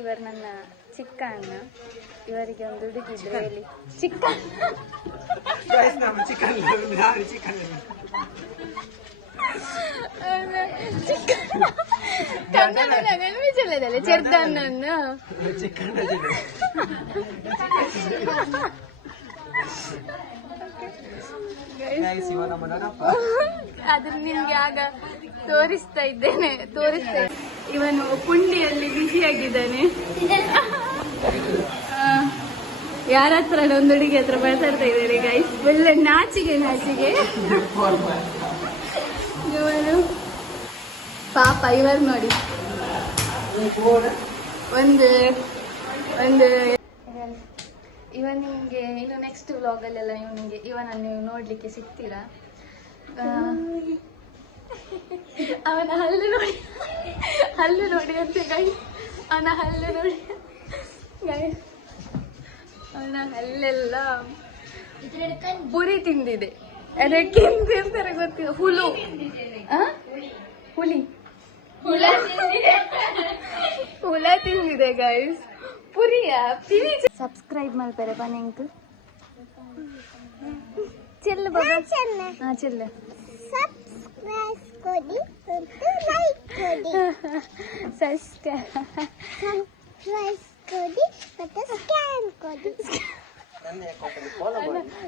ಇವರು ನನ್ನ ಚಿಕ್ಕ ಅಣ್ಣ. ಇವರಿಗೆ ಒಂದು ಹುಡುಗಿದ್ರೆ ಹೇಳಿ. ಚಿಕ್ಕ ಕನ್ನಡ ವಿಚಲದಲ್ಲ ಚೆರ್ದಣ್ಣನ್ನು ಅದ್ರ ನಿಮ್ಗೆ ಆಗ ತೋರಿಸ್ತಾ ಇದ್ದೇನೆ. ಇವನು ಪುಂಡಿಯಲ್ಲಿ ಬಿಸಿಯಾಗಿದ್ದಾನೆ. ಯಾರ ಹತ್ರ ಒಂದು ಹುಡುಗಿ ಹತ್ರ ಮಾತಾಡ್ತಾ ಇದ್ದಾರೆ ಗೈಸ್. ಒಳ್ಳೆ ನಾಚಿಗೆ ಇವನು ಪಾಪ. ಇವರು ನೋಡಿ ಒಂದು ಇವನಿಗೆ ಇನ್ನು ನೆಕ್ಸ್ಟ್ ವ್ಲಾಗಲ್ಲೆಲ್ಲ ಇವನನ್ನು ನೋಡ್ಲಿಕ್ಕೆ ಸಿಗ್ತೀರಾ. ಅವನ ಹಲ್ಲು ನೋಡಿ ಅಂತೆ ಗೈಸ್. ಅವನ ಹಲ್ಲೆಲ್ಲ ಪುರಿ ತಿಂದಿದೆ. ಅದಕ್ಕೆ ಎಂತಾರೆ ಗೊತ್ತಿಲ್ಲ. ಹುಳ ತಿಂದಿದೆ ಗೈಸ್. ಪುರಿಯ ಸಬ್ಸ್ಕ್ರೈಬ್ ಮಾಡ್ತಾರೆ ಪನೆಂಕ್ ಚೆಲ್ಲ ಬಾಬಾ. ಚೆಲ್ಲ ಸಬ್ಸ್ಕ್ರೈಬ್ ಕೊಡಿ ಮತ್ತೆ ಸ್ಕ್ಯಾನ್ ಕೊಡಿ.